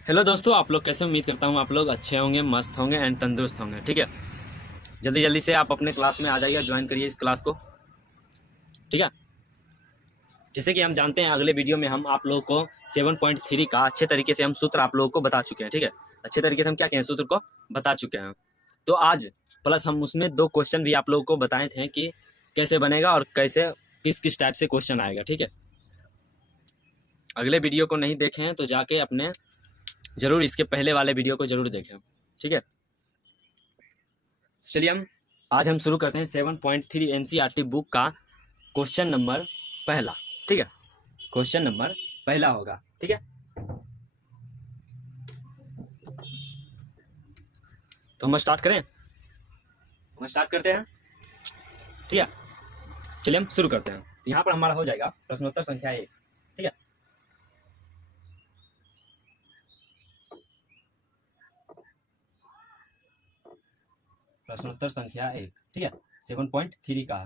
Hello दोस्तों, आप लोग कैसे? उम्मीद करता हूँ आप लोग अच्छे होंगे, मस्त होंगे एंड तंदुरुस्त होंगे। ठीक है, जल्दी जल्दी से आप अपने क्लास में आ जाइए, ज्वाइन करिए इस क्लास को। ठीक है, जैसे कि हम जानते हैं अगले वीडियो में हम आप लोगों को 7.3 का अच्छे तरीके से हम सूत्र आप लोगों को बता चुके हैं। ठीक है, अच्छे तरीके से हम क्या कहें, सूत्र को बता चुके हैं। तो आज प्लस हम उसमें 2 क्वेश्चन भी आप लोगों को बताए थे कि कैसे बनेगा और कैसे किस किस टाइप से क्वेश्चन आएगा। ठीक है, अगले वीडियो को नहीं देखे हैं तो जाके अपने ज़रूर इसके पहले वाले वीडियो को ज़रूर देखें। ठीक है, चलिए आज हम शुरू करते हैं 7.3 एनसीईआरटी बुक का क्वेश्चन नंबर पहला। ठीक है, क्वेश्चन नंबर पहला होगा। ठीक है, तो हम स्टार्ट करें, हम स्टार्ट करते हैं। ठीक है, चलिए हम शुरू करते हैं। तो यहाँ पर हमारा हो जाएगा प्रश्नोत्तर संख्या 1। ठीक है, प्रश्नोत्तर संख्या 1। ठीक है, 7.3 का।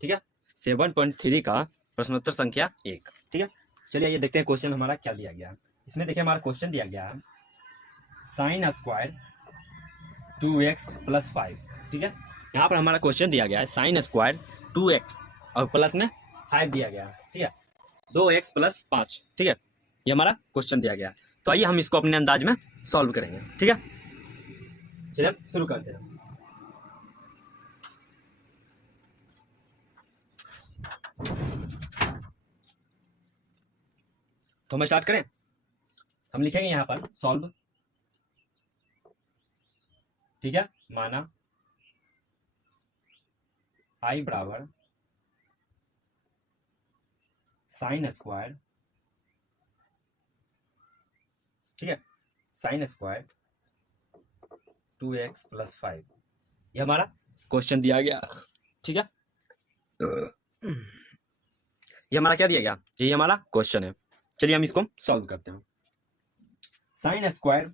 ठीक है, 7.3 का प्रश्नोत्तर संख्या 1। ठीक है, चलिए ये देखते हैं क्वेश्चन हमारा क्या दिया गया है। इसमें देखिए हमारा क्वेश्चन दिया गया है साइन स्क्वायर 2x प्लस 5। ठीक है, यहाँ पर हमारा क्वेश्चन दिया गया है साइन स्क्वायर 2x और प्लस में 5 दिया गया है। ठीक है, 2x प्लस 5। ठीक है, ये हमारा क्वेश्चन दिया गया है। तो आइए हम इसको अपने अंदाज में सॉल्व करेंगे। ठीक है, चलिए हम शुरू करते हैं। तो हम स्टार्ट करें, हम लिखेंगे यहाँ पर सॉल्व। ठीक है, माना i बराबर साइन स्क्वायर। ठीक है, साइन स्क्वायर 2x प्लस 5, ये हमारा क्वेश्चन दिया गया। ठीक है, ये हमारा क्या दिया गया, ये हमारा क्वेश्चन है। चलिए हम इसको सॉल्व करते हैं। साइन स्क्वायर,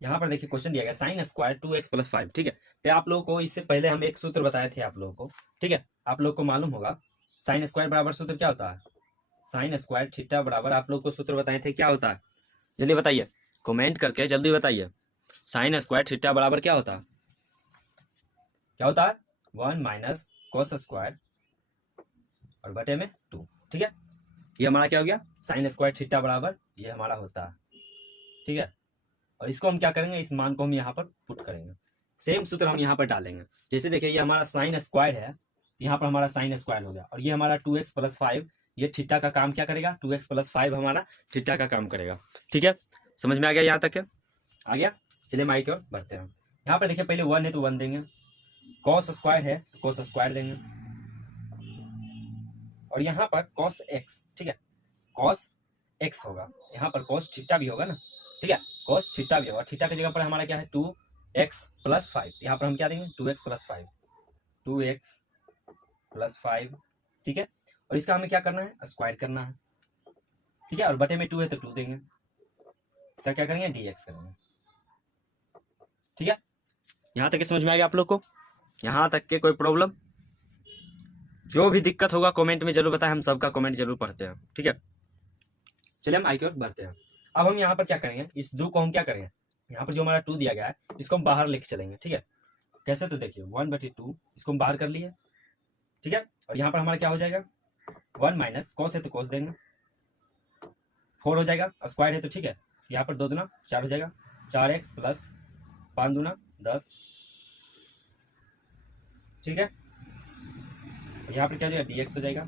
यहाँ पर देखिए क्वेश्चन दिया गया साइन स्क्वायर 2x प्लस 5। ठीक है, तो आप लोगों को इससे पहले हम एक सूत्र बताए थे आप लोगों को। ठीक है, आप लोग को मालूम होगा साइन स्क्वायर बराबर सूत्र क्या होता है। साइन स्क्वायर थीटा बराबर आप लोग को सूत्र बताए थे क्या होता है, जल्दी बताइए, कमेंट करके जल्दी बताइए। साइन स्क्वायर थीटा बराबर क्या होता है, क्या होता है 1 माइनस कोस स्क्वायर और बटे में 2। ठीक है, ये हमारा क्या हो गया, साइन स्क्वायर थीटा बराबर ये हमारा होता है। ठीक है, और इसको हम क्या करेंगे, इस मान को हम यहाँ पर पुट करेंगे, सेम सूत्र हम यहाँ पर डालेंगे। जैसे देखिए ये हमारा साइन स्क्वायर है, यहाँ पर हमारा साइन स्क्वायर हो गया, और ये हमारा 2x प्लस 5, ये थीटा का काम क्या करेगा, 2x प्लस 5 हमारा थीटा का काम करेगा। ठीक है, समझ में आ गया यहाँ तक है, आ गया। चलिए माइक और बढ़ते हैं। यहाँ पर देखिए पहले 1 है तो 1 देंगे, कॉस स्क्वायर है तो कॉस स्क्वायर देंगे, और यहाँ पर कॉस एक्स। ठीक है, कॉस एक्स होगा, यहाँ पर कॉस थीटा भी होगा ना। ठीक है, कॉस थीटा भी होगा, थीटा की जगह पर हमारा क्या है 2x प्लस 5, यहाँ पर हम क्या देंगे 2x प्लस 5, 2x प्लस 5। ठीक है, और इसका हमें क्या करना है, स्क्वायर करना है। ठीक है, और बटे में 2 है तो 2 देंगे, इसका क्या करेंगे dx करेंगे। ठीक है, यहाँ तक के समझ में आ गया आप लोग को, यहाँ तक के कोई प्रॉब्लम, जो भी दिक्कत होगा कमेंट में जरूर बताएं, हम सबका कमेंट जरूर पढ़ते हैं। ठीक है, चलिए हम आई की ओर बढ़ते हैं। अब हम यहाँ पर क्या करेंगे, इस 2 को हम क्या करेंगे, यहाँ पर जो हमारा 2 दिया गया है इसको हम बाहर लेके चलेंगे। ठीक है, कैसे, तो देखिए 1/2 इसको हम बाहर कर लिए। ठीक है, और यहाँ पर हमारा क्या हो जाएगा 1 माइनस कॉस है तो कॉस देंगे, 4 हो जाएगा, स्क्वायर है तो ठीक है, यहाँ पर 2 दूना 4 हो जाएगा, 4x प्लस 5 दूना 10। ठीक है, और यहाँ पर क्या हो जाएगा dx हो जाएगा।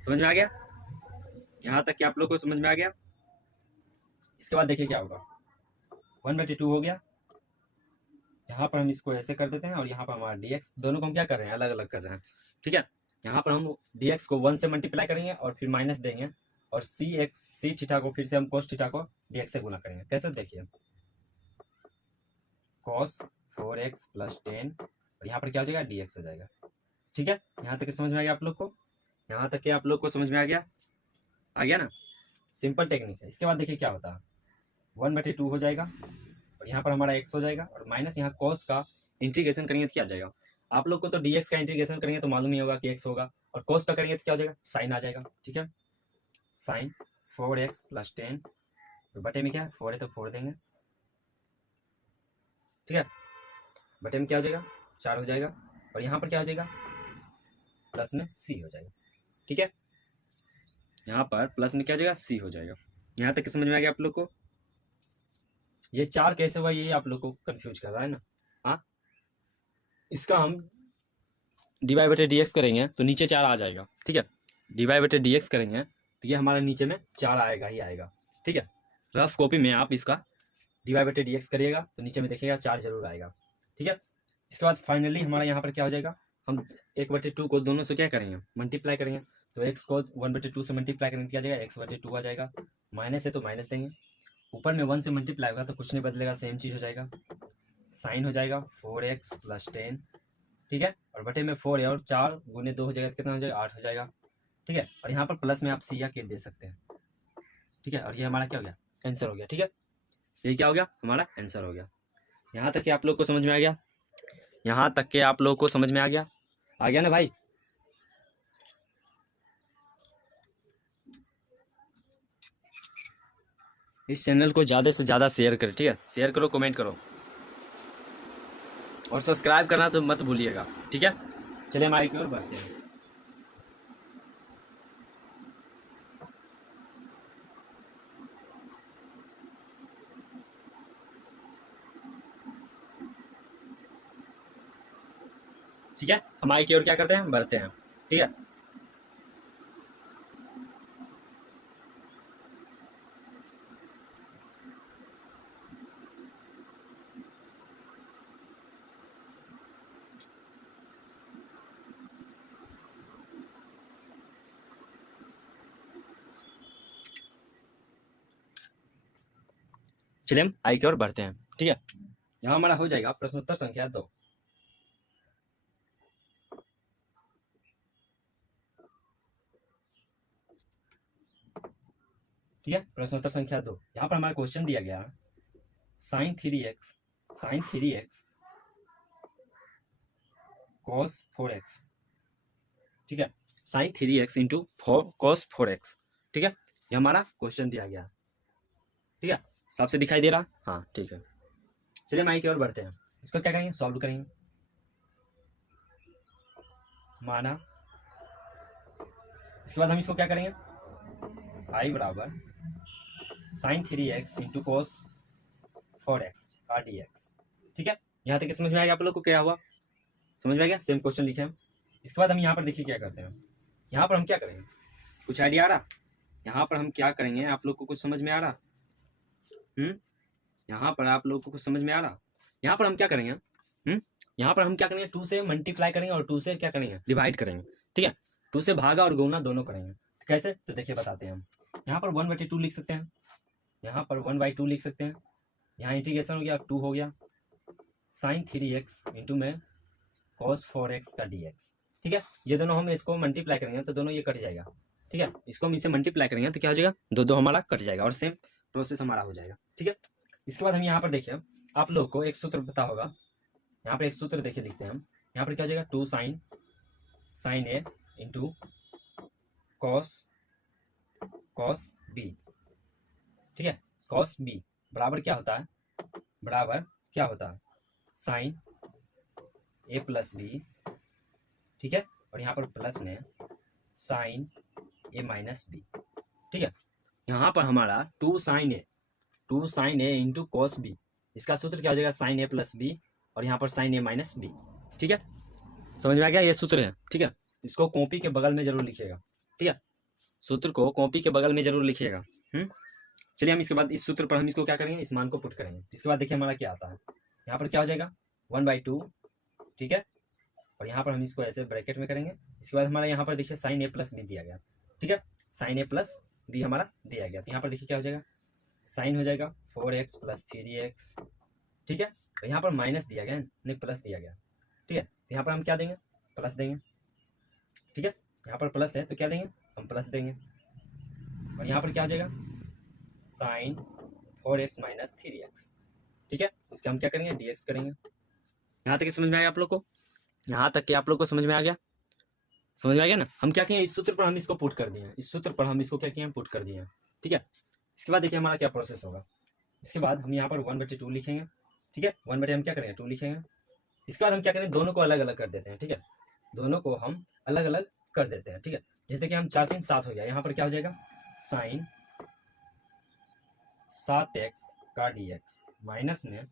समझ में आ गया, यहाँ तक कि आप लोग को समझ में आ गया। इसके बाद देखिए क्या होगा, 1/2 हो गया, यहाँ पर हम इसको ऐसे कर देते हैं, और यहाँ पर हमारा dx, दोनों को हम क्या कर रहे हैं, अलग अलग कर रहे हैं। ठीक है, यहाँ पर हम dx को 1 से मल्टीप्लाई करेंगे और फिर माइनस देंगे, और सी थीटा को फिर से हम कोस थीटा को dx से गुना करेंगे। कैसे, देखिए cos 4x प्लस 10, और यहाँ पर क्या हो जाएगा dx हो जाएगा। ठीक है, यहाँ तक समझ में आ गया आप लोग को, यहाँ तक आप लोग को समझ में आ गया ना, सिंपल टेक्निक है। इसके बाद देखिए क्या होता है, 1/2 हो जाएगा, और यहाँ पर हमारा x हो जाएगा, और माइनस यहाँ cos का इंटीग्रेशन करेंगे तो क्या आ जाएगा, आप लोग को तो dx का इंटीग्रेशन करेंगे तो मालूम ही होगा कि x होगा, और cos का करेंगे तो क्या हो जाएगा साइन आ जाएगा। ठीक है, साइन 4x प्लस 10, बटे में क्या है 4 है तो 4 देंगे, ठीक है। बटे में क्या हो जाएगा 4 हो जाएगा, और यहाँ पर क्या हो जाएगा प्लस में c हो जाएगा, ठीक है। यहाँ पर प्लस में क्या हो जाएगा c हो जाएगा। यहाँ तक समझ में आ गया आप लोग को? ये 4 कैसे हुआ ये आप लोग को कंफ्यूज कर रहा है ना? हाँ, इसका हम डी वाई बटे डी एक्स करेंगे तो नीचे 4 आ जाएगा, ठीक है। डी वाई बटे डी एक्स करेंगे तो ये हमारे नीचे में 4 आएगा ही आएगा, ठीक है। रफ कॉपी में आप इसका डी वाई बटे डी एक्स करिएगा तो नीचे में देखिएगा 4 जरूर आएगा, ठीक है। इसके बाद फाइनली हमारा यहाँ पर क्या हो जाएगा, हम 1/2 को दोनों से क्या करेंगे मल्टीप्लाई करेंगे, तो एक्स को 1/2 से मल्टीप्लाई करेंगे क्या जाएगा x/2 आ जाएगा, माइनस है तो माइनस देंगे, ऊपर में 1 से मल्टीप्लाई होगा तो कुछ नहीं बदलेगा, सेम चीज़ हो जाएगा, साइन हो जाएगा 4x प्लस 10, ठीक है। और बटे में 4 है और 4 गुने 2 हो जाएगा, कितना हो जाएगा 8 हो जाएगा, ठीक है। और यहाँ पर प्लस में आप सी या के दे सकते हैं, ठीक है। और ये हमारा क्या हो गया आंसर हो गया, ठीक है। ये क्या हो गया हमारा आंसर हो गया। यहाँ तक कि आप लोग को समझ में आ गया? यहाँ तक के आप लोग को समझ में आ गया ना भाई? इस चैनल को ज़्यादा से ज़्यादा शेयर करें, ठीक है। शेयर करो, कमेंट करो और सब्सक्राइब करना तो मत भूलिएगा, ठीक है। चलिए हमारी की ओर बढ़ते हैं। ठीक है, हमारी की ओर क्या करते हैं बढ़ते हैं, ठीक है। चलिए हम आई की ओर बढ़ते हैं, ठीक है। यहाँ हमारा हो जाएगा प्रश्नोत्तर संख्या 2, ठीक है। प्रश्नोत्तर संख्या 2, यहाँ पर हमारा क्वेश्चन दिया गया साइन 3x cos 4x, ठीक है। Sign 3x into cos 4x, ठीक है। ये हमारा क्वेश्चन दिया गया, ठीक है। सबसे दिखाई दे रहा? हाँ, ठीक है। चलिए माई की ओर बढ़ते हैं। इसको क्या करेंगे सॉल्व करेंगे, माना। इसके बाद हम इसको क्या करेंगे आई बराबर sign 3x into cos 4x का dx, ठीक है। यहाँ तक समझ में आ गया आप लोग को क्या हुआ? समझ में आ गया? सेम क्वेश्चन लिखे हम। इसके बाद हम यहाँ पर देखिए क्या करते हैं, यहाँ पर हम क्या करेंगे, कुछ आइडिया आ रहा? यहाँ पर हम क्या करेंगे आप लोग को कुछ समझ में आ रहा? यहाँ पर आप लोग को कुछ समझ में आ रहा? यहाँ पर हम क्या करेंगे, यहाँ पर हम क्या करेंगे 2 से मल्टीप्लाई करेंगे और 2 से क्या करेंगे डिवाइड करेंगे, ठीक है। 2 से भागा और गुणा दोनों करेंगे, कैसे तो देखिए बताते हैं हम। यहाँ पर 1/2 लिख सकते हैं, यहाँ पर 1/2 लिख सकते हैं, यहाँ इंटीग्रेशन हो गया 2 हो गया साइन 3x इंटू में cos 4x का dx, ठीक है। ये दोनों हम इसको मल्टीप्लाई करेंगे तो दोनों ये कट जाएगा, ठीक है। इसको हम इसे मल्टीप्लाई करेंगे तो क्या हो जाएगा दो हमारा कट जाएगा और सेम प्रोसेस हमारा हो जाएगा, ठीक है। इसके बाद हम यहाँ पर देखिए आप लोग को एक सूत्र पता होगा, यहाँ पर एक सूत्र देखिए लिखते हैं हम। यहाँ पर क्या हो जाएगा 2 साइन ए इंटू कॉस बी, ठीक है। कॉस बी बराबर क्या होता है, बराबर क्या होता है साइन ए प्लस बी, ठीक है। और यहाँ पर प्लस में साइन ए माइनस बी, ठीक है। यहाँ पर हमारा 2 साइन ए इंटू कॉस बी, इसका सूत्र क्या हो जाएगा साइन ए प्लस बी और यहाँ पर साइन ए माइनस बी, ठीक है। समझ में आ गया? ये सूत्र है, ठीक है। इसको कॉपी के बगल में जरूर लिखिएगा, ठीक है। सूत्र को कॉपी के बगल में जरूर लिखिएगा। चलिए हम इसके बाद इस सूत्र पर हम इसको क्या करेंगे इस मान को पुट करेंगे। इसके बाद देखिए हमारा क्या आता है, यहाँ पर क्या हो जाएगा 1/2, ठीक है। और यहाँ पर हम इसको ऐसे ब्रैकेट में करेंगे। इसके बाद हमारा यहाँ पर देखिए साइन ए प्लस बी दिया गया, ठीक है। साइन ए प्लस बी हमारा दिया गया, तो यहाँ पर देखिए क्या हो जाएगा साइन हो जाएगा 4x प्लस 3x, ठीक है। और यहाँ पर माइनस दिया गया नहीं प्लस दिया गया, ठीक है। तो यहाँ पर हम क्या देंगे प्लस देंगे, ठीक है। यहाँ पर प्लस है तो क्या देंगे हम प्लस देंगे। और यहाँ पर क्या हो जाएगा साइन 4x माइनस 3x, ठीक है। इसके हम क्या करेंगे dx करेंगे। यहाँ तक समझ में आ गया आप लोग को? यहाँ तक कि आप लोग को समझ में आ गया? समझ में आ गया ना। हम क्या किए, इस सूत्र पर हम इसको पुट कर दिए हैं, इस सूत्र पर हम इसको क्या किए हैं, पुट कर दिए हैं। ठीक है, इसके बाद देखिए हमारा क्या प्रोसेस होगा। इसके बाद हम यहाँ पर 1/2 लिखेंगे। ठीक है, 1/, हम क्या करेंगे 2 लिखेंगे। इसके बाद हम क्या करेंगे, दोनों को अलग अलग कर देते हैं। ठीक है, दोनों को हम अलग अलग कर देते हैं। ठीक है, जैसे कि हम 4 3 7 हो गया, यहाँ पर क्या हो जाएगा, साइन 7x का dx माइनस में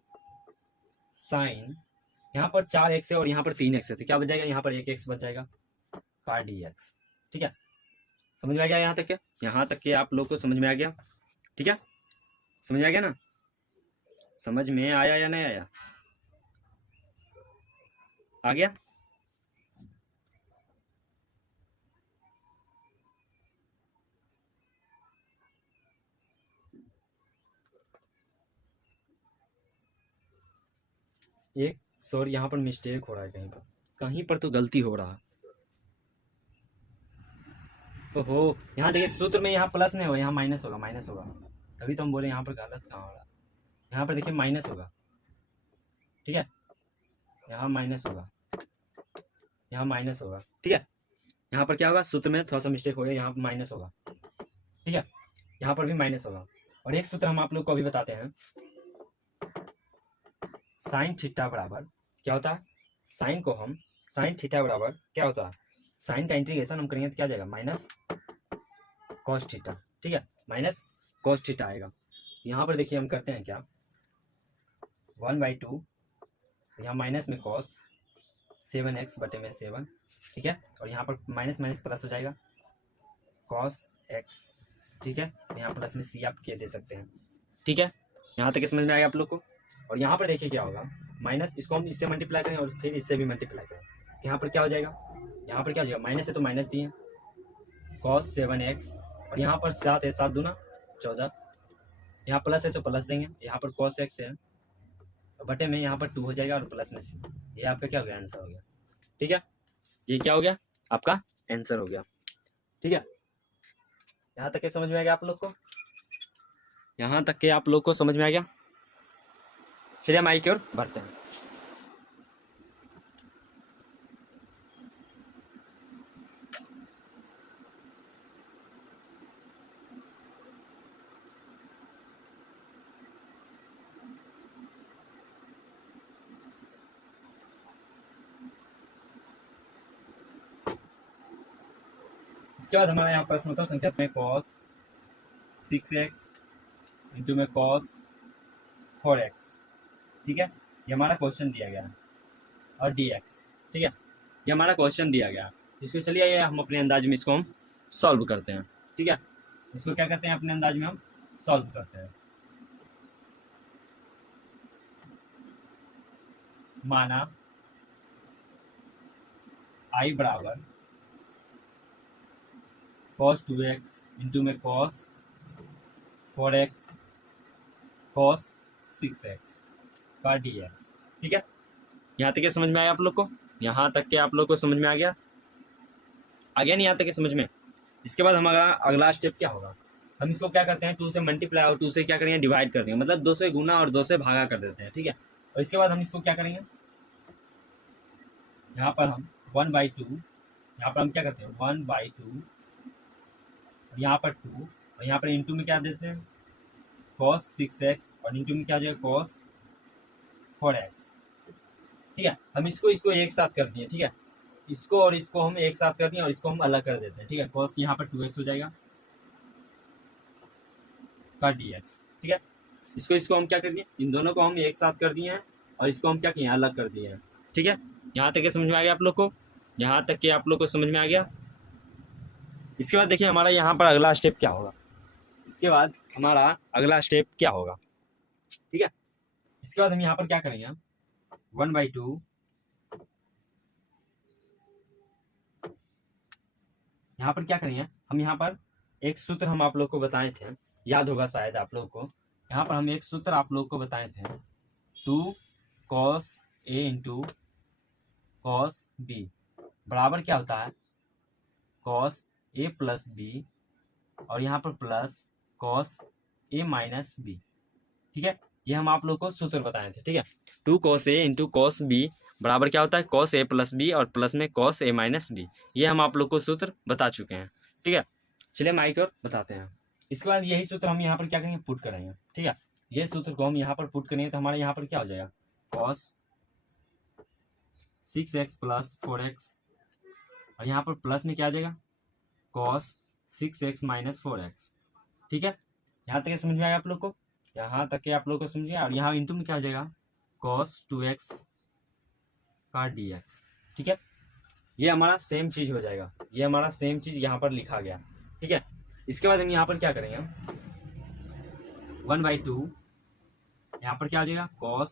साइन, यहाँ पर 4x है और यहाँ पर 3x है, तो क्या बच जाएगा, यहाँ पर 1x बच जाएगा का dx। ठीक है, समझ में आ गया यहाँ तक? क्या यहाँ तक के आप लोग को समझ में आ गया? ठीक है, समझ आ गया ना, समझ में आया या नहीं आया? आ गया? एक सॉरी, यहाँ पर मिस्टेक हो रहा है, कहीं पर तो गलती हो रहा है। ओहो, यहाँ देखिए सूत्र में यहाँ प्लस नहीं होगा, यहाँ माइनस होगा, माइनस होगा, तभी तो हम बोले यहाँ पर गलत कहाँ हो रहा है। यहाँ पर देखिए माइनस होगा। ठीक है, यहाँ माइनस होगा, यहाँ माइनस होगा। ठीक है, यहाँ पर क्या होगा, सूत्र में थोड़ा सा मिस्टेक हो गया, यहाँ पर माइनस होगा। ठीक है, यहाँ पर भी माइनस होगा। और एक सूत्र हम आप लोग को अभी बताते हैं, साइन थीटा बराबर क्या होता है, साइन को हम, साइन थीटा बराबर क्या होता है, साइन का इंटीग्रेशन हम करेंगे तो क्या जाएगा, माइनस कॉस थीटा। ठीक है, माइनस कॉस थीटा आएगा। यहाँ पर देखिए हम करते हैं क्या, 1/2, यहाँ माइनस में कॉस 7x/7। ठीक है, और यहाँ पर माइनस माइनस प्लस हो जाएगा, कॉस x। ठीक है, यहाँ प्लस में c आप के दे सकते हैं। ठीक है, यहाँ तक समझ में आएगा आप लोग को। और यहाँ पर देखिए क्या होगा, माइनस, इसको हम इससे मल्टीप्लाई करें और फिर इससे भी मल्टीप्लाई करें, तो यहाँ पर क्या हो जाएगा, यहाँ पर क्या हो जाएगा, माइनस है तो माइनस दिए, कॉस 7x, और यहाँ पर 7 है, 7 दूना 14, यहाँ प्लस है तो प्लस देंगे, यहाँ पर कॉस x है, बटे में यहाँ पर 2 हो जाएगा और प्लस में c, ये आपका क्या हो गया, आंसर हो गया। ठीक है, ये क्या हो गया, आपका आंसर हो गया। ठीक है, यहाँ तक के समझ में आ गया आप लोग को, यहाँ तक के आप लोग को समझ में आ गया। चलिए हम आई की ओर बढ़ते हैं। इसके बाद हमारा यहाँ प्रश्न होता है संख्या में cos 6x इंटू में cos 4x। ठीक है, ये हमारा क्वेश्चन दिया गया है, और dx। ठीक है, ये हमारा क्वेश्चन दिया गया है, इसको चलिए ये हम अपने अंदाज में इसको हम सॉल्व करते हैं। ठीक है, इसको क्या करते हैं, अपने अंदाज में हम सॉल्व करते हैं। माना i बराबर cos 2x इंटू में cos 4x cos 6x का dx। ठीक है, यहाँ तक के समझ में आया आप लोग को, यहाँ तक के आप लोग को समझ में आ गया, आ गया नहीं यहाँ तक के समझ में। इसके बाद हमारा अगला स्टेप क्या होगा, हम इसको क्या करते हैं, 2 से मल्टीप्लाई और 2 से क्या करेंगे, डिवाइड कर देंगे, मतलब 2 से गुना और 2 से भागा कर देते हैं। ठीक है, और इसके बाद हम इसको क्या करेंगे, यहाँ पर हम 1/2, यहाँ पर हम क्या करते हैं 1/2, और यहाँ पर 2, और यहाँ पर इंटू में क्या देते हैं cos 6x, और इंटू में क्या हो जाएगा cos 4x। ठीक है, हम इसको इसको एक साथ कर दिए। ठीक है, इसको और इसको हम एक साथ कर दिए और इसको हम अलग कर देते हैं। ठीक है, cos यहाँ पर 2x हो जाएगा का dx। ठीक है, इसको इसको हम क्या कर दिए, इन दोनों को हम एक साथ कर दिए हैं और इसको हम क्या किए, अलग कर दिए हैं। ठीक है, यहाँ तक के समझ में आ गया आप लोग को, यहाँ तक के आप लोग को समझ में आ गया। इसके बाद देखिए हमारा यहाँ पर अगला स्टेप क्या होगा, इसके बाद हमारा अगला स्टेप क्या होगा। ठीक है, इसके बाद हम यहाँ पर क्या करेंगे, 1/2, यहाँ पर क्या करेंगे, हम यहाँ पर एक सूत्र हम आप लोग को बताए थे, याद होगा शायद आप लोग को, यहाँ पर हम एक सूत्र आप लोग को बताए थे, 2 cos a into cos b बराबर क्या होता है, cos a प्लस b, और यहाँ पर plus cos a minus b। ठीक है, ये हम आप लोग को सूत्र बताए थे, ठीक है। 2 cos A into cos B बराबर क्या होता है, cos A प्लस बी और प्लस में cos A माइनस बी। ये हम आप लोग को सूत्र बता चुके हैं, ठीक है। चलिए हम आगे और बताते हैं। इसके बाद यही सूत्र हम यहाँ पर क्या करेंगे, पुट करेंगे, ठीक है। ये सूत्र को हम यहाँ पर पुट करेंगे तो हमारे यहाँ पर क्या हो जाएगा, cos 6x प्लस 4x, और यहाँ पर प्लस में क्या आ जाएगा, cos 6x माइनस 4x, ठीक है। यहाँ तक समझ में आया आप लोग को, यहाँ तक के आप लोग को समझिए। और यहाँ इंटू में क्या आ जाएगा, cos 2x का dx, ठीक है। ये हमारा सेम चीज हो जाएगा, ये हमारा सेम चीज यहाँ पर लिखा गया, ठीक है। इसके बाद हम यहाँ पर क्या करेंगे, 1/2 यहाँ पर क्या आ जाएगा, cos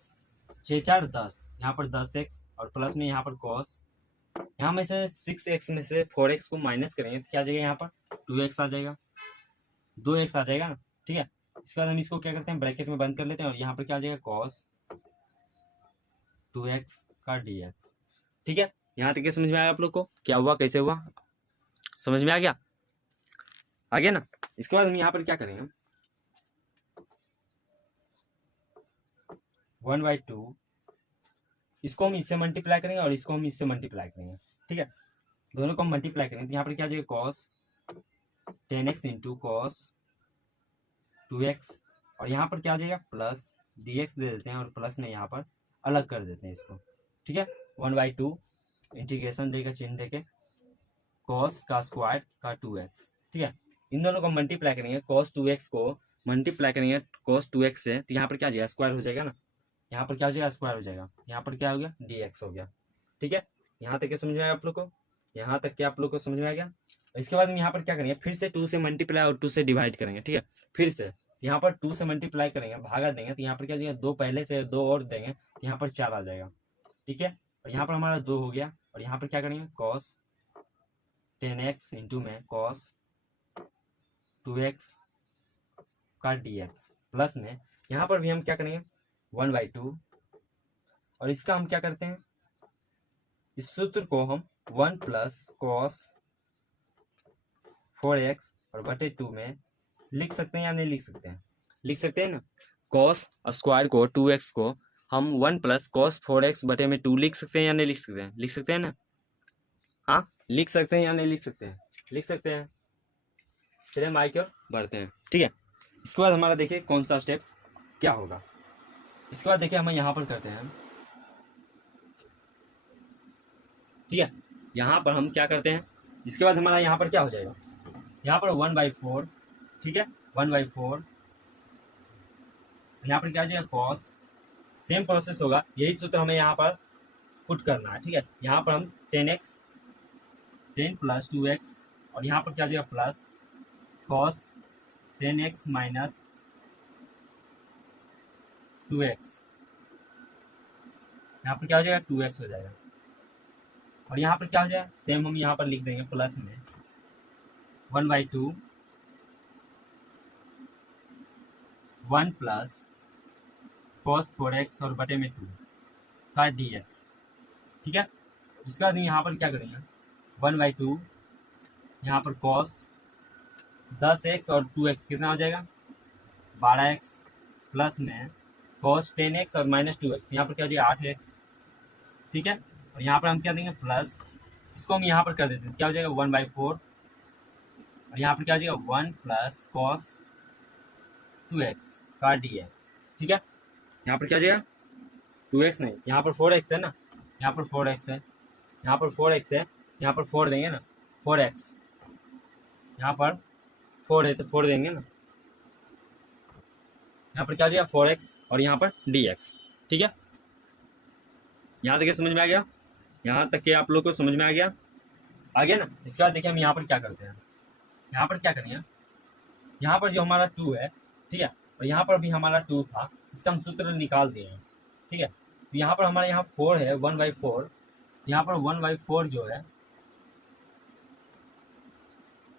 6 4 10, यहाँ पर 10x और प्लस में यहाँ पर cos, यहाँ में से 6x में से 4x को माइनस करेंगे तो क्या आ जाएगा, यहाँ पर 2x आ जाएगा, 2x आ जाएगा ना, ठीक है। इसके बाद हम इसको क्या करते हैं, ब्रैकेट में बंद कर लेते हैं और यहाँ पर क्या आ जाएगा, cos 2x का dx, ठीक है। यहाँ तक समझ में आया आप लोग को, क्या हुआ कैसे हुआ, समझ में आ गया, आगे ना। इसके बाद हम यहाँ पर क्या करेंगे, 1/2 इसको हम इससे मल्टीप्लाई करेंगे और इसको हम इससे मल्टीप्लाई करेंगे, ठीक है। दोनों को हम मल्टीप्लाई करेंगे तो यहाँ पर क्या आ जाएगा, cos 10x into cos 2x, और यहाँ पर क्या आ जाएगा, प्लस dx दे देते हैं और प्लस में यहाँ पर अलग कर देते हैं इसको, ठीक है। 1/2 इंटीग्रेशन देकर चिन्ह देके cos का स्क्वायर का 2x, ठीक है। इन दोनों को मल्टीप्लाई करेंगे, cos 2x को मल्टीप्लाई करेंगे cos 2x से तो यहाँ पर क्या आ जाएगा, स्क्वायर हो जाएगा ना, यहाँ पर क्या हो जाएगा, स्क्वायर हो जाएगा, यहाँ पर क्या हो गया, dx हो गया, ठीक है। यहाँ तक क्या समझ में आया आप लोग को, यहाँ तक क्या आप लोग को समझ में आ गया। इसके बाद हम यहाँ पर क्या करेंगे, फिर से 2 से मल्टीप्लाई और 2 से डिवाइड करेंगे, ठीक है। फिर से यहाँ पर 2 से मल्टीप्लाई करेंगे, भागा देंगे तो यहाँ पर क्या देंगे, 2 पहले से 2 और देंगे तो यहाँ पर 4 आ जाएगा, ठीक है। और यहाँ पर हमारा 2 हो गया, और यहाँ पर क्या करेंगे, cos 10x इंटू में cos 2x का dx, प्लस में यहाँ पर भी हम क्या करेंगे, 1/2, और इसका हम क्या करते हैं, इस सूत्र को हम 1 प्लस cos 4x और बटे 2 में लिख सकते हैं या नहीं लिख सकते हैं, लिख सकते हैं ना। cos स्क्वायर को 2x को हम 1 प्लस cos 4x बटे में 2 लिख सकते हैं या नहीं लिख सकते हैं, लिख सकते हैं ना, हाँ लिख सकते हैं या नहीं लिख सकते हैं, लिख सकते हैं। चलिए हम आगे की ओर बढ़ते हैं, ठीक है। इसके बाद हमारा देखिए कौन सा स्टेप क्या होगा। इसके बाद देखिए हम यहाँ पर करते हैं, ठीक है। यहाँ पर हम क्या करते हैं, इसके बाद हमारा यहाँ पर क्या हो जाएगा, यहाँ पर 1/4, ठीक है, 1/4, यहाँ पर क्या हो जाएगा, cos, सेम प्रोसेस होगा, यही सूत्र हमें यहाँ पर पुट करना है, ठीक है। यहाँ पर हम 10 प्लस 2x और यहाँ पर क्या हो जाएगा, plus cos 10x minus 2x, यहाँ पर क्या हो जाएगा, 2x हो जाएगा, और यहाँ पर क्या हो जाएगा, सेम हम यहाँ पर लिख देंगे प्लस में 1/2 1 प्लस cos 4x और बटे में 2 का dx, ठीक है। उसके बाद यहाँ पर क्या करेंगे, 1/2 यहाँ पर cos 10x और 2x कितना हो जाएगा, 12x, प्लस में cos 10x और माइनस 2x, यहाँ पर क्या हो जाएगा, 8x, ठीक है। और यहाँ पर हम क्या देंगे, प्लस, इसको हम यहाँ पर कर देते हैं, क्या हो जाएगा, 1/4, और यहाँ पर क्या हो जाएगा, 1 प्लस cos 2x का dx, ठीक है। यहाँ पर क्या हो जाएगा, 2x नहीं, यहाँ पर 4x है ना, यहाँ पर 4x है, यहाँ पर 4x है, यहाँ पर 4 देंगे ना, 4x, यहाँ पर 4 है तो 4 देंगे ना, यहाँ पर क्या हो जाएगा, 4x और यहाँ पर dx, ठीक है। यहाँ तक समझ में आ गया, यहाँ तक के आप लोग को समझ में आ गया, ना। इसके बाद देखिए हम यहाँ पर क्या करते हैं, यहाँ पर क्या करेंगे, यहाँ पर जो हमारा 2 है, ठीक है, और यहाँ पर भी हमारा 2 था, इसका हम सूत्र निकाल दिए हैं, ठीक है। तो यहाँ पर हमारे यहाँ 4 है, 1/4, यहाँ पर 1/4 जो है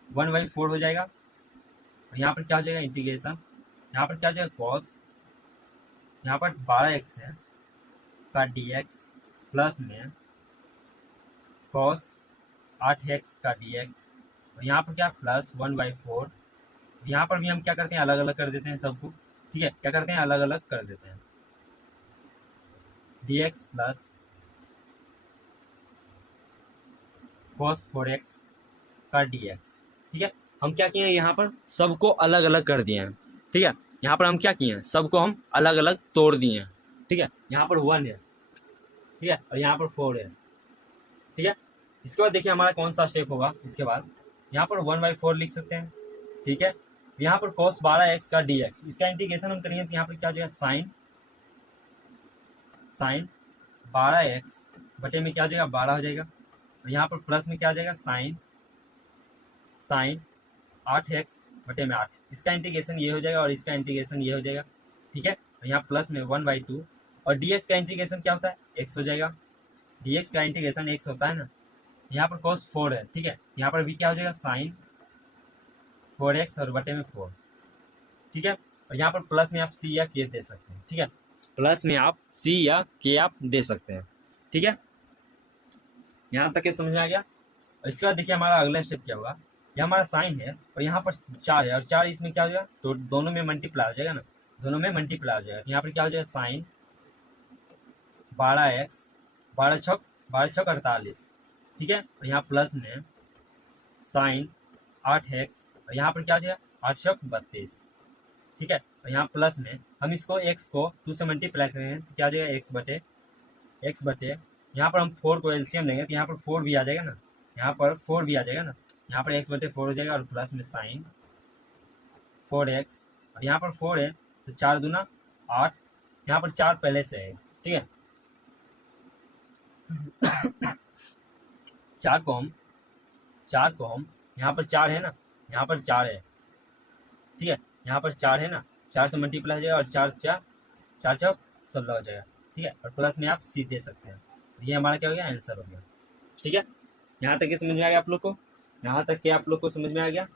1/4 हो जाएगा, और यहाँ पर क्या हो जाएगा, इंटीग्रेशन, यहाँ पर क्या हो जाएगा, cos, यहाँ पर 12x है का dx, प्लस में cos 8x का dx, और यहाँ पर क्या प्लस 1/4, यहाँ पर भी हम क्या करते हैं, अलग अलग कर देते हैं सबको, ठीक है, क्या करते हैं, अलग अलग कर देते हैं। dx प्लस cos 4x का dx। ठीक है, हम क्या किए हैं, यहाँ पर सबको अलग अलग कर दिए हैं। ठीक है, यहाँ पर हम क्या किए हैं, सबको हम अलग अलग तोड़ दिए हैं। ठीक है, यहाँ पर 1 है, ठीक है, और यहाँ पर 4 है। ठीक है, इसके बाद देखिए हमारा कौन सा स्टेप होगा, इसके बाद यहाँ पर 1/4 लिख सकते हैं। ठीक है, यहाँ पर cos 12x का dx, इसका इंटीग्रेशन हम करेंगे तो यहाँ पर क्या हो जाएगा, साइन 12x बटे में क्या हो जाएगा, 12 हो जाएगा, और यहाँ पर प्लस में क्या हो जाएगा, साइन 8x बटे में 8, इसका इंटीग्रेशन ये हो जाएगा और इसका इंटीग्रेशन ये हो जाएगा। ठीक है, और यहाँ प्लस में 1/2, और dx का इंटीग्रेशन क्या होता है, x हो जाएगा। dx का इंटीग्रेशन x होता है ना, यहाँ पर cos 4 है। ठीक है, यहाँ पर भी क्या हो जाएगा, साइन 4x और बटे में 4। ठीक है, और यहाँ पर प्लस में आप c या k दे सकते हैं। ठीक है, प्लस में आप c या k आप दे सकते हैं। ठीक है, यहाँ तक के समझ में आ गया। और इसके बाद देखिए हमारा अगला स्टेप क्या होगा, यह हमारा साइन है और यहाँ पर 4 है, और 4 इसमें क्या हो जाएगा, तो दोनों में मल्टीप्लाई हो जाएगा ना, दोनों में मल्टीप्लाई हो जाएगा। तो यहाँ पर क्या हो जाएगा, साइन 12x, 12 छक 48। ठीक है, और यहाँ प्लस में साइन 8x, और यहाँ पर क्या हो जाएगा, 8 छक 32। ठीक है, और यहाँ प्लस में हम इसको x को 2 से मल्टीप्लाई करेंगे तो क्या हो जाएगा, x बटे यहाँ पर हम 4 को एलसीएम लेंगे तो यहाँ पर 4 भी आ जाएगा ना, यहाँ पर 4 भी आ जाएगा ना, यहाँ पर x बटे 4 हो जाएगा, और प्लस में साइन 4x, और यहाँ पर 4 है तो 4 दूना 8, यहाँ पर 4 पहले से है। ठीक है, 4 को हम यहाँ पर 4 है ना, यहाँ पर 4 है। ठीक है, यहाँ पर 4 है ना, 4 से मल्टीप्लाई हो जाएगा, और 4 4 16 हो जाएगा। ठीक है, और प्लस में आप सी दे सकते हैं। ये हमारा क्या हो गया, आंसर हो गया। ठीक है, यहाँ तक के समझ में आ गया आप लोग को, यहाँ तक के आप लोग को समझ में आ गया,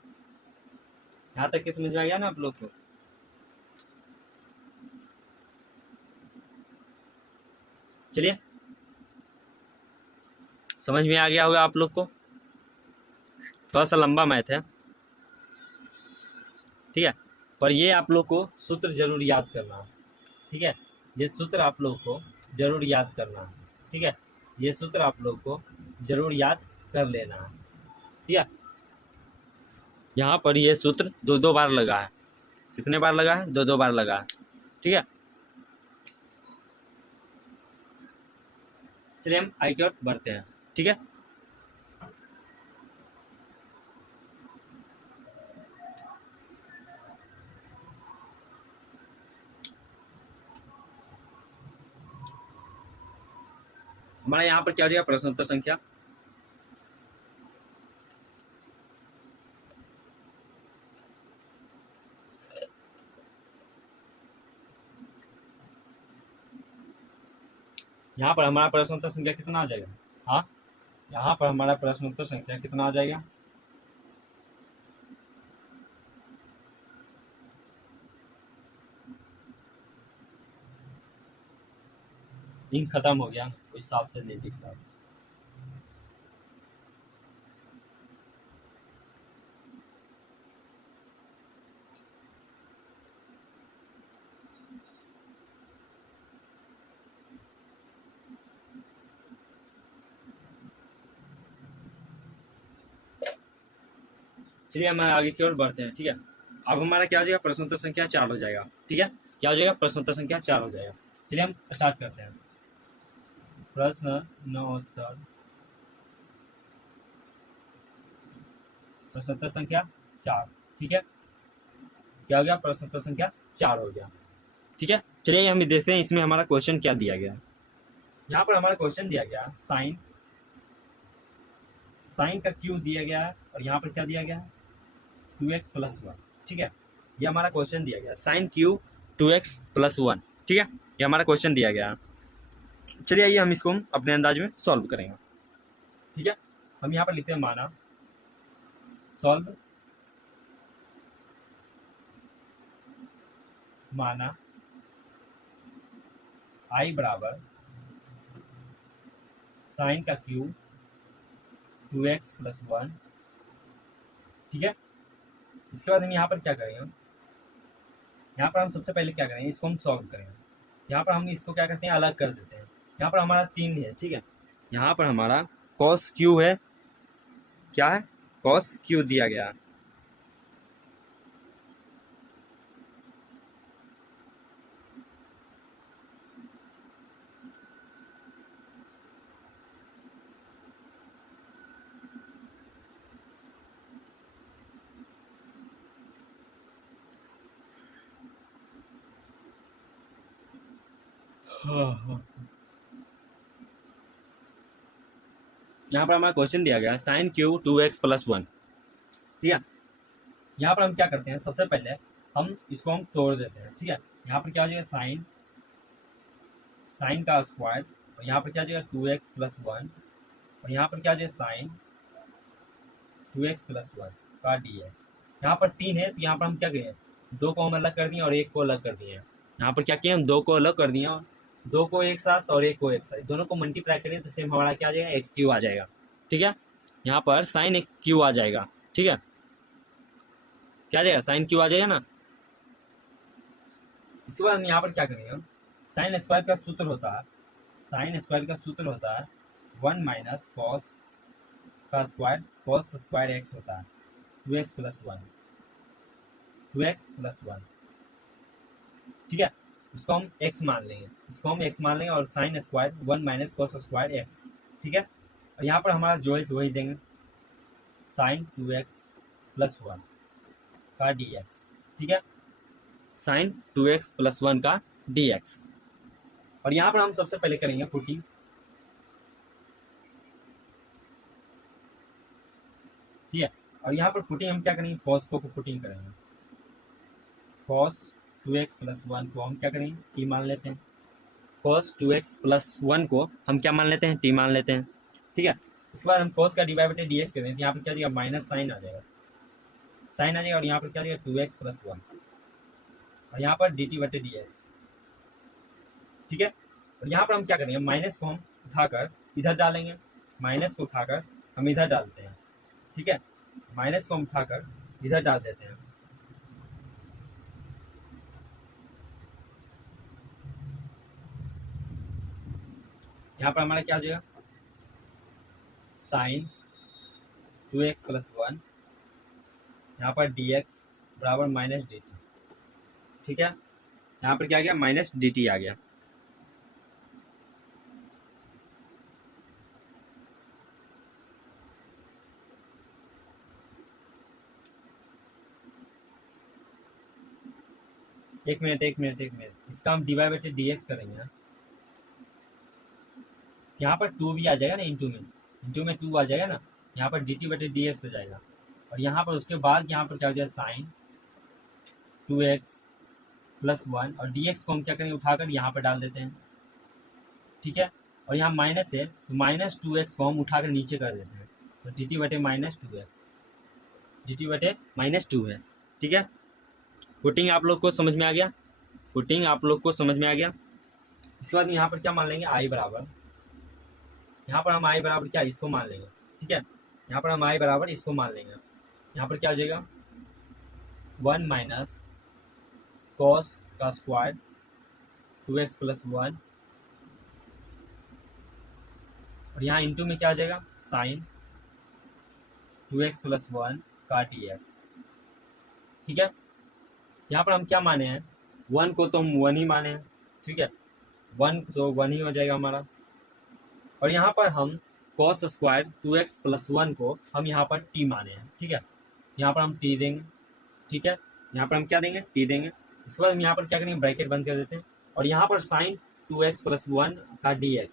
यहाँ तक के समझ में आ गया ना आप लोग को। चलिए, समझ में आ गया होगा आप लोग को, थोड़ा सा लंबा मैथ है। ठीक है, पर ये आप लोग को सूत्र जरूर याद करना है। ठीक है, ये सूत्र आप लोग को जरूर याद करना है। ठीक है, ये सूत्र आप लोग को जरूर याद कर लेना है। ठीक है, यहाँ पर ये सूत्र 2 बार लगा है, कितने बार लगा है, 2 बार लगा है। ठीक है, चलिए हम आई की ओर बढ़ते हैं। ठीक है, हमारा यहाँ पर क्या हो जाएगा, प्रश्नोत्तर संख्या यहाँ पर हमारा प्रश्नोत्तर संख्या कितना आ जाएगा, हाँ यहाँ पर हमारा प्रश्नोत्तर संख्या कितना आ जाएगा, इंक खत्म हो गया, उस हिसाब से नहीं दिख रहा। चलिए हम आगे की ओर बढ़ते हैं। ठीक है, अब हमारा क्या हो जाएगा, प्रश्नोत्तर संख्या 4 हो जाएगा। ठीक है, क्या हो जाएगा, प्रश्नोत्तर संख्या 4 हो जाएगा। चलिए हम स्टार्ट करते हैं। प्रश्नोत्तर संख्या 4। ठीक है, क्या हो गया, प्रश्नोत्तर संख्या 4 हो गया। ठीक है, चलिए हम देखते हैं इसमें हमारा क्वेश्चन क्या दिया गया। यहाँ पर हमारा क्वेश्चन दिया गया साइन का क्यू दिया गया है, और यहाँ पर क्या दिया गया है, 2x + 1। ठीक है, ये हमारा क्वेश्चन दिया गया, साइन क्यू 2x + 1। ठीक है, ये हमारा क्वेश्चन दिया गया। चलिए आइए हम इसको अपने अंदाज में सॉल्व करेंगे। ठीक है, हम यहाँ पर लिखते हैं माना सॉल्व, माना i बराबर साइन का क्यू 2x + 1। ठीक है, इसके बाद हम यहाँ पर क्या करेंगे, यहाँ पर हम सबसे पहले क्या करेंगे, इसको हम सॉल्व करेंगे। यहाँ पर हम इसको क्या करते हैं, अलग कर देते हैं। यहाँ पर हमारा 3 है, ठीक है। यहाँ पर हमारा कॉस क्यू है, क्या है, कॉस क्यू दिया गया है। यहाँ पर हमारा क्वेश्चन दिया गया है साइन क्यू 2x+1, ठीक है। यहाँ पर हम क्या करते हैं, सबसे पहले हम इसको हम तोड़ देते हैं, ठीक है। यहाँ पर क्या हो जाएगा, साइन साइन का स्क्वायर, और यहाँ पर क्या हो जाएगा 2x+1, और यहाँ पर क्या हो जाएगा साइन 2x+1 का dx। यहाँ पर 3 है, तो यहाँ पर हम क्या किए, 2 को हम अलग कर दिए और 1 को अलग कर दिए। यहाँ पर क्या किए, हम 2 को अलग कर दिए और 2 को एक साथ और 1 को एक साथ, दोनों को मल्टीप्लाई करें तो सेम हमारा क्या आ जाएगा, एक्स क्यू आ जाएगा, ठीक है। यहाँ पर साइन एक क्यू आ जाएगा, ठीक है। क्या आ जाएगा, साइन क्यू आ जाएगा ना। इसके बाद हम यहाँ पर क्या करेंगे, साइन स्क्वायर का सूत्र होता है, साइन स्क्वायर का सूत्र होता है 1 माइनस कॉस का स्क्वायर, कॉस स्क्वायर एक्स होता है 2x+1, 2x+1, ठीक है। इसको हम x मान लेंगे, इसको हम x मान लेंगे, और sine square 1 minus cos square x, ठीक है। और यहाँ पर हमारा जो है वही देंगे, साइन 2x+1 का dx, ठीक है, साइन 2x+1 का dx। और यहाँ पर हम सबसे पहले करेंगे पुटिंग, ठीक है। और यहाँ पर पुटिंग हम क्या करेंगे, कॉस को पुटिंग करेंगे, कॉस 2x+1 को हम क्या करेंगे, t मान लेते हैं, कॉस 2x+1 को हम क्या मान लेते हैं, t मान लेते हैं, ठीक है। इसके बाद हम कॉस का डिवाइड dx करेंगे, तो यहाँ पर क्या आ जाएगा, माइनस साइन आ जाएगा, साइन आ जाएगा, और यहाँ पर क्या आ जाएगा 2x+1, और यहाँ पर dt/dx, ठीक है। और यहाँ पर हम क्या करेंगे, माइनस को हम उठाकर इधर डालेंगे, माइनस को उठाकर हम इधर डालते हैं, ठीक है, माइनस को हम उठाकर इधर डाल देते हैं। यहाँ पर हमारा क्या हो जाएगा, साइन 2x+1, यहाँ पर dx बराबर माइनस dt, ठीक है। यहाँ पर क्या आ गया, माइनस dt आ गया। एक मिनट, इसका हम डिवाइड dx करेंगे ना, यहाँ पर 2 भी आ जाएगा ना, इंटू में 2 आ जाएगा ना, यहाँ पर dt/dx हो जाएगा। और यहाँ पर उसके बाद यहाँ पर क्या हो जाएगा, साइन 2x+1, और dx को हम क्या करेंगे, उठाकर यहाँ पर डाल देते हैं, ठीक है। और यहाँ माइनस है, तो -2x को हम उठाकर नीचे कर देते हैं, तो dt/-2 है, dt/-2 है, ठीक है। पुटिंग आप लोग को समझ में आ गया, पुटिंग आप लोग को समझ में आ गया। इसके बाद यहाँ पर क्या मान लेंगे, आई बराबर, यहाँ पर हम आई बराबर क्या, इसको मान लेंगे, ठीक है। यहाँ पर हम आई बराबर इसको मान लेंगे, यहाँ पर क्या हो जाएगा, 1 माइनस कॉस का स्क्वायर 2x+1, और यहाँ इंटू में क्या आ जाएगा, साइन 2x+1 का dx, ठीक है। यहाँ पर हम क्या माने हैं, 1 को तो हम 1 ही माने हैं, ठीक है, 1 तो 1 ही हो जाएगा हमारा। और यहाँ पर हम कॉस स्क्वायर 2x+1 को हम यहाँ पर t माने हैं, ठीक है, यहाँ पर हम t देंगे, ठीक है, यहाँ पर हम क्या देंगे, t देंगे। इसके बाद हम यहाँ पर क्या करेंगे, ब्रैकेट बंद कर देते हैं, और यहाँ पर साइन 2x+1 का dx,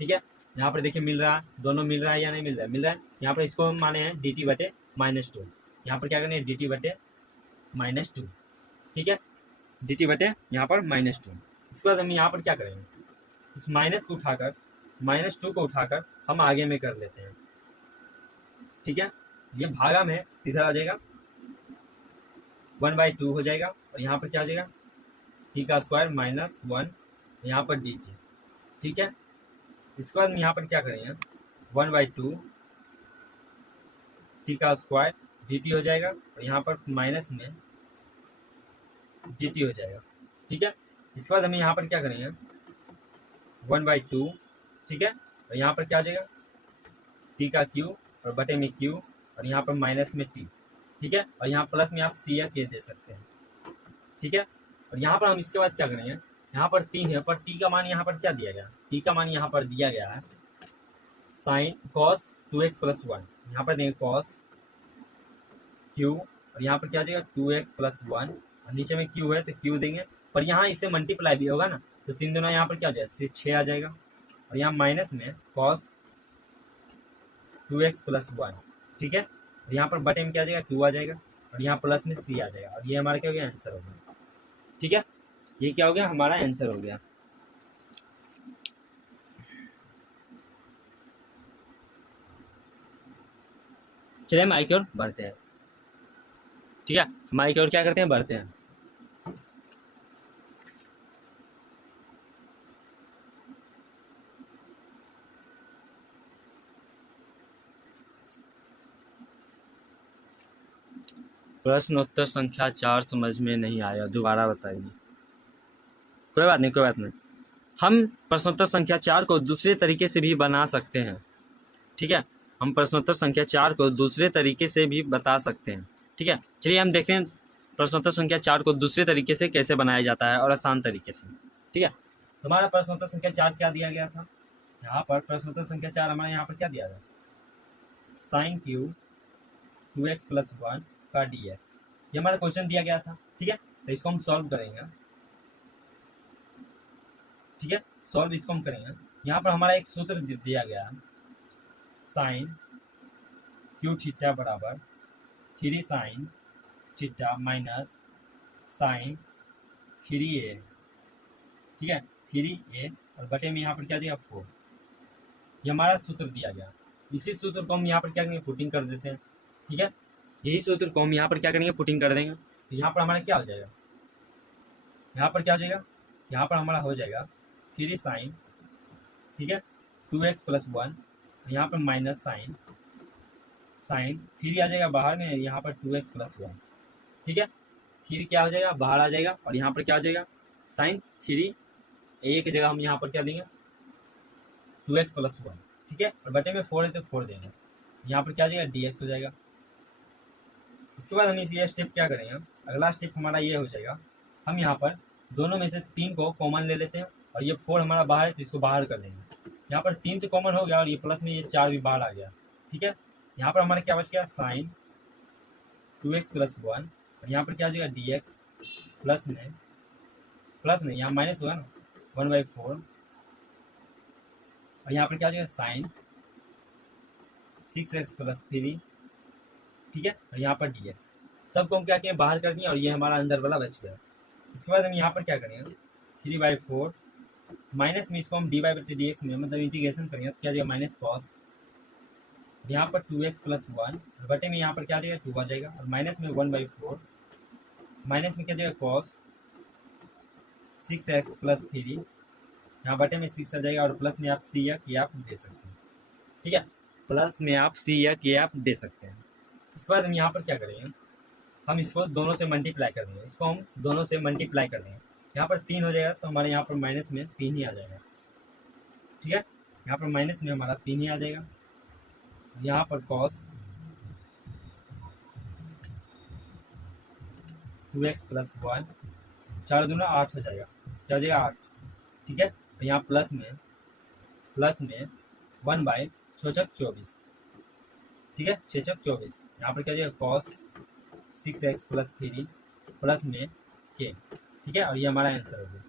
ठीक है। यहाँ पर देखिए मिल रहा है, दोनों मिल रहा है या नहीं मिल रहा है, मिल रहा है। यहाँ पर इसको हम माने हैं dt/-2, यहाँ पर क्या करेंगे, dt/-2, ठीक है, dt/ यहाँ पर -2। इसके बाद हम यहाँ पर क्या करेंगे, इस माइनस को उठाकर -2 को उठाकर हम आगे में कर लेते हैं, ठीक है। ये भागा में इधर आ जाएगा, 1/2 हो जाएगा, और यहाँ पर क्या आ जाएगा, t का स्क्वायर -1, यहाँ पर dt, ठीक है। इसके बाद हम यहाँ पर क्या करेंगे, 1/2 t का स्क्वायर dt हो जाएगा, और यहाँ पर माइनस में dt हो जाएगा। ठीक है, इसके बाद हम यहाँ पर क्या करेंगे 1/2, ठीक है, और यहाँ पर क्या आ जाएगा t का q और बटे में q और यहाँ पर माइनस में t, ठीक है, और यहाँ प्लस में आप c या k दे सकते हैं। ठीक है, और यहाँ पर हम इसके बाद क्या करेंगे, यहाँ पर 3 है, पर t का मान यहाँ पर क्या दिया गया, t का मान यहाँ पर दिया गया है साइन cos 2x + 1, यहाँ पर देंगे cos q और यहाँ पर क्या आ जाएगा 2x + 1 और नीचे में q है तो q देंगे, पर यहाँ इससे मल्टीप्लाई भी होगा ना, तो 3 दूना यहाँ पर क्या हो जाएगा 6 आ जाएगा और यहाँ माइनस में cos 2x + 1, ठीक है, और यहाँ पर बटे में क्या आ जाएगा 2 आ जाएगा और यहाँ प्लस में c आ जाएगा और ये हमारा क्या हो गया आंसर हो गया। ठीक है, ये क्या हो गया हमारा आंसर हो गया। चलिए हम आई की ओर बढ़ते हैं। ठीक है, हम आई की ओर क्या करते हैं बढ़ते हैं। प्रश्नोत्तर संख्या 4 समझ में नहीं आया, दोबारा बताइए। कोई बात नहीं, कोई बात नहीं, हम प्रश्नोत्तर संख्या 4 को दूसरे तरीके से भी बना सकते हैं। ठीक है, हम प्रश्नोत्तर संख्या 4 को दूसरे तरीके से भी बता सकते हैं। ठीक है, चलिए हम देखते हैं प्रश्नोत्तर संख्या 4 को दूसरे तरीके से कैसे बनाया जाता है और आसान तरीके से। ठीक है, हमारा प्रश्नोत्तर संख्या 4 क्या दिया गया था, यहाँ पर प्रश्नोत्तर संख्या 4 हमारे यहाँ पर क्या दिया गया साइन क्यू 2x + 1 का dx, ये हमारा क्वेश्चन दिया गया था। ठीक है, तो इसको हम सॉल्व करेंगे। ठीक है, सॉल्व इसको हम करेंगे। यहाँ पर हमारा एक सूत्र दिया गया है साइन क्यू थीटा बराबर 3 sine theta minus sign 3a, ठीक है 3a और बटे में यहाँ पर क्या दिया 4, ये हमारा सूत्र दिया गया। इसी सूत्र को हम यहाँ पर क्या करेंगे पुटिंग कर देते हैं। ठीक है, यही सूत्र को हम यहाँ पर क्या करेंगे पुटिंग कर देंगे, तो यहाँ पर हमारा क्या हो जाएगा, यहाँ पर क्या हो जाएगा, यहाँ पर हमारा हो जाएगा 3 साइन, ठीक है 2x + 1, यहाँ पर माइनस साइन 3 आ जाएगा बाहर में, यहाँ पर 2x + 1, ठीक है 3 क्या हो जाएगा बाहर आ जाएगा और यहाँ पर क्या हो जाएगा साइन 3 एक जगह हम यहाँ पर क्या देंगे 2x + 1, ठीक है, और बटे में 4 है तो 4 देंगे, यहाँ पर क्या आ जाएगा dx हो जाएगा। इसके बाद हम ये स्टेप क्या करेंगे, अगला स्टेप हमारा ये हो जाएगा, हम यहाँ पर दोनों में से 3 को कॉमन ले लेते हैं और ये 4 हमारा बाहर है तो इसको बाहर कर देंगे। यहाँ पर 3 तो कॉमन हो गया और ये प्लस में ये 4 भी बाहर आ गया। ठीक है, यहाँ पर हमारा क्या बच गया साइन 2x + 1 और यहाँ पर क्या हो जाएगा dx प्लस में यहाँ माइनस हुआ ना 1/4 और यहाँ पर क्या हो जाएगा साइन 6x + 3, ठीक है, और यहाँ पर dx सबको हम क्या किए बाहर कर दिए और ये हमारा अंदर वाला बच गया। इसके बाद हम यहाँ पर क्या करेंगे 3/4 माइनस में इसको हम dy/dx में मतलब इंटीग्रेशन करेंगे तो क्या जाएगा माइनस कॉस, यहाँ पर 2x + 1 बटे में यहाँ पर क्या जाएगा 2 आ जाएगा और माइनस में 1/4 माइनस में क्या जाएगा कॉस 6x + 3, यहाँ बटे में 6 आ जाएगा और प्लस में आप c या k आप दे सकते हैं। ठीक है, प्लस में आप c या k आप दे सकते हैं। इसके बाद हम यहाँ पर क्या करेंगे, हम इसको दोनों से मल्टीप्लाई कर देंगे, इसको हम दोनों से मल्टीप्लाई कर देंगे, यहाँ पर 3 हो जाएगा तो हमारे यहाँ पर माइनस में 3 ही आ जाएगा। ठीक है, यहाँ पर माइनस में हमारा 3 ही आ जाएगा, यहाँ पर कॉस 2x + 1 4 दूना 8 हो जाएगा, क्या हो जाएगा 8, ठीक है, तो यहाँ प्लस में 1/6 ठीक है 6 × 24 यहाँ पर क्या हो जाएगा कॉस 6x + 3 प्लस में k, ठीक है, और ये हमारा आंसर हो गया।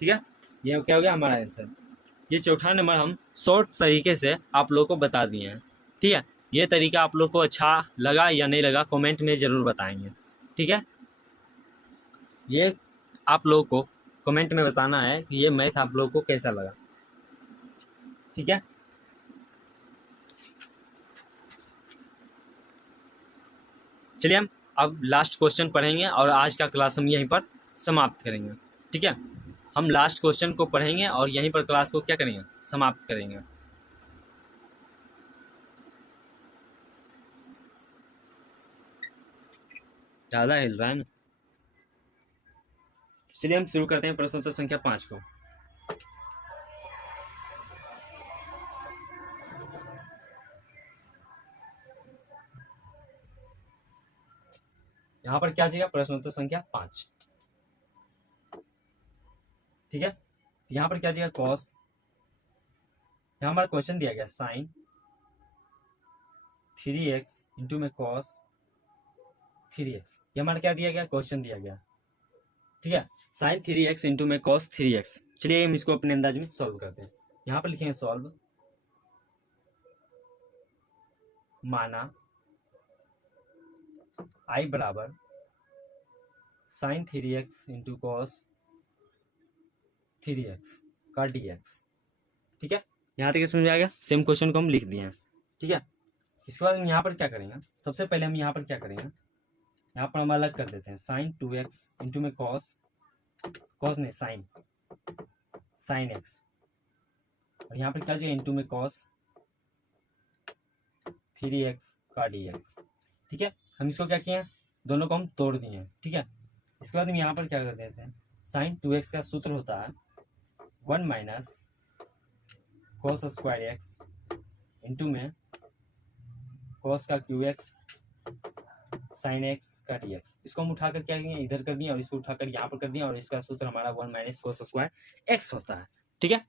ठीक है, ये क्या हो गया हमारा आंसर। ये चौथा नंबर हम शॉर्ट तरीके से आप लोग को बता दिए हैं। ठीक है, ये तरीका आप लोग को अच्छा लगा या नहीं लगा कमेंट में ज़रूर बताएंगे। ठीक है, ये आप लोग को कमेंट में बताना है कि ये मैथ आप लोग को कैसा लगा। ठीक है, चलिए हम अब लास्ट क्वेश्चन पढ़ेंगे और आज का क्लास हम यहीं पर समाप्त करेंगे। ठीक है, हम लास्ट क्वेश्चन को पढ़ेंगे और यहीं पर क्लास को क्या करेंगे समाप्त करेंगे। ज़्यादा हिल रहा है ना। चलिए हम शुरू करते हैं प्रश्नोत्तर संख्या 5 को। यहाँ पर क्या चाहिए, प्रश्नोत्तर संख्या 5, ठीक है। यहाँ पर क्या चाहिए, कॉस, यहाँ हमारा क्वेश्चन दिया गया साइन 3x इंटू में कॉस 3x, ये हमारा क्या दिया गया, क्वेश्चन दिया गया, ठीक है। साइन 3x इंटू में कॉस 3x, चलिए हम इसको अपने अंदाज में सॉल्व करते हैं। यहाँ पर लिखेंगे सॉल्व, माना I बराबर sign 3x into cos 3x का dx, ठीक है। यहाँ तक समझ में आ गया। सेम क्वेश्चन को हम लिख दिए हैं, ठीक है। इसके बाद हम यहाँ पर क्या करेंगे, सबसे पहले हम यहाँ पर क्या करेंगे, यहाँ पर हम अलग कर देते हैं साइन 2x इंटू में कॉस नहीं साइन x, और यहाँ पर क्या चाहिए, इंटू में कॉस 3x का dx, ठीक है। हम इसको क्या किए हैं, दोनों को हम तोड़ दिए हैं, ठीक है। इसके बाद हम यहाँ पर क्या कर देते हैं, साइन 2x का सूत्र होता है 1 minus cos square x into में कॉस का क्यू एक्स साइन एक्स का डी एक्स। इसको हम उठाकर क्या करेंगे, इधर कर दिया और इसको उठाकर यहाँ पर कर दिया, और इसका सूत्र हमारा 1 माइनस कॉस स्क्वायर एक्स होता है, ठीक है।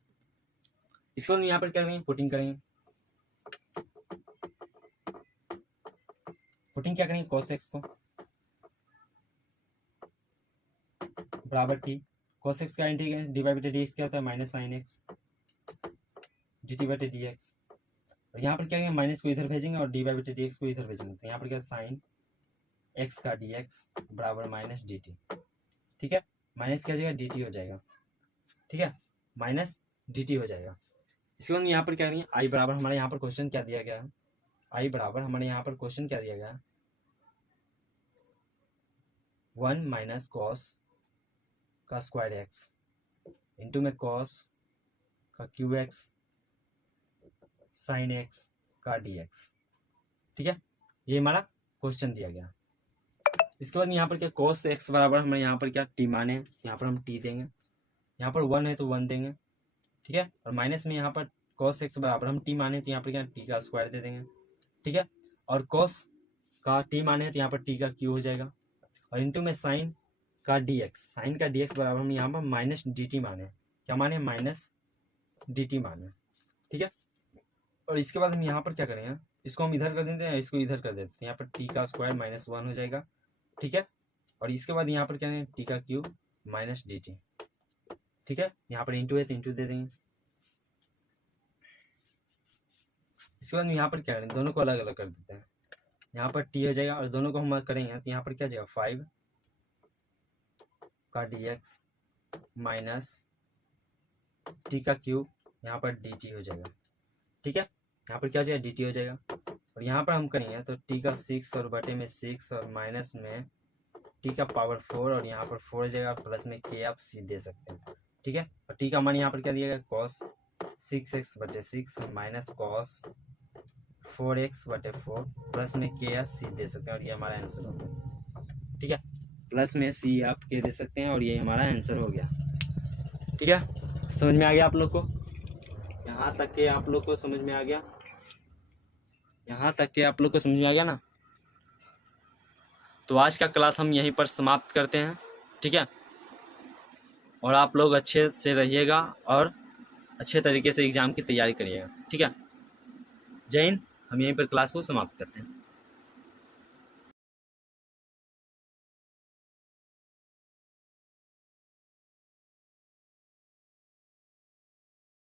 इसको हम यहाँ पर क्या करेंगे, पुटिंग करेंगे, पुटिंग क्या करेंगे, कॉस एक्स को बराबर टी, कॉस एक्स का इंटीग्रेशन डी बाई बटे डी एक्स क्या होता है, minus sine x D T बटे डी एक्स, और यहाँ पर क्या करेंगे, माइनस को इधर भेजेंगे और डी बाई बटे डी एक्स को इधर भेजेंगे, तो यहाँ पर क्या साइन एक्स का डी एक्स बराबर माइनस डी टी, ठीक है। माइनस क्या हो जाएगा, डी टी हो जाएगा, ठीक है, माइनस डी टी हो जाएगा। इसके बाद यहाँ पर क्या करेंगे, आई बराबर हमारे यहाँ पर क्वेश्चन क्या दिया गया है, आई बराबर हमारे यहाँ पर क्वेश्चन क्या दिया गया है, 1 माइनस कॉस का स्क्वायर एक्स इंटू में कॉस का क्यू एक्स साइन एक्स का डी एक्स, ठीक है। ये हमारा क्वेश्चन दिया गया। इसके बाद यहाँ पर क्या, कॉस एक्स बराबर हमारे यहाँ पर क्या टी माने, यहाँ पर हम टी देंगे, यहाँ पर 1 है तो 1 देंगे, ठीक है। और माइनस में यहाँ पर कॉस एक्स बराबर हम टी माने तो यहाँ पर क्या टी का स्क्वायर दे देंगे, ठीक है। और कॉस का टी माने तो यहाँ पर टी का क्यू हो जाएगा, और इंटू में साइन का डी एक्स, साइन का डी एक्स बराबर हम यहाँ पर माइनस डी टी माने, क्या माने, माइनस डी टी माने, ठीक है। और इसके बाद हम यहाँ पर क्या करेंगे, इसको हम इधर कर देते हैं, इसको इधर कर देते हैं, यहाँ पर टी का स्क्वायर माइनस 1 हो जाएगा, ठीक है। और इसके बाद यहाँ पर क्या है, टी का क्यूब माइनस डी टी, ठीक है। यहाँ पर इंटू है तो इंटू दे देंगे। इसके बाद यहाँ पर क्या करेंगे, दोनों को अलग अलग कर देते हैं, यहाँ पर टी हो जाएगा और दोनों को हम करेंगे तो यहाँ पर क्या जाएगा 5 का डी एक्स माइनस टी का क्यूब यहाँ पर डी टी हो जाएगा, ठीक है। यहाँ पर क्या हो जाएगा, डी टी हो जाएगा। और यहाँ पर हम करेंगे तो टी का 6 और बटे में 6 और माइनस में टी का पावर 4 और यहाँ पर 4 हो जाएगा, प्लस में के आप सी दे सकते हैं, ठीक है। और टी का मान यहाँ पर क्या दिएगा, कॉस 6x बटे 6 माइनस कॉस 4x बटे 4 प्लस में के या सी दे सकते हैं, और ये हमारा आंसर हो गया, ठीक है। प्लस में सी आप के दे सकते हैं और ये हमारा आंसर हो गया, ठीक है। समझ में आ गया आप लोग को, यहाँ तक के आप लोग को समझ में आ गया, यहाँ तक के आप लोग को समझ में आ गया ना। तो आज का क्लास हम यहीं पर समाप्त करते हैं, ठीक है। और आप लोग अच्छे से रहिएगा और अच्छे तरीके से एग्ज़ाम की तैयारी करिएगा, ठीक है। जय हिंद। हम यहीं पर क्लास को समाप्त करते हैं।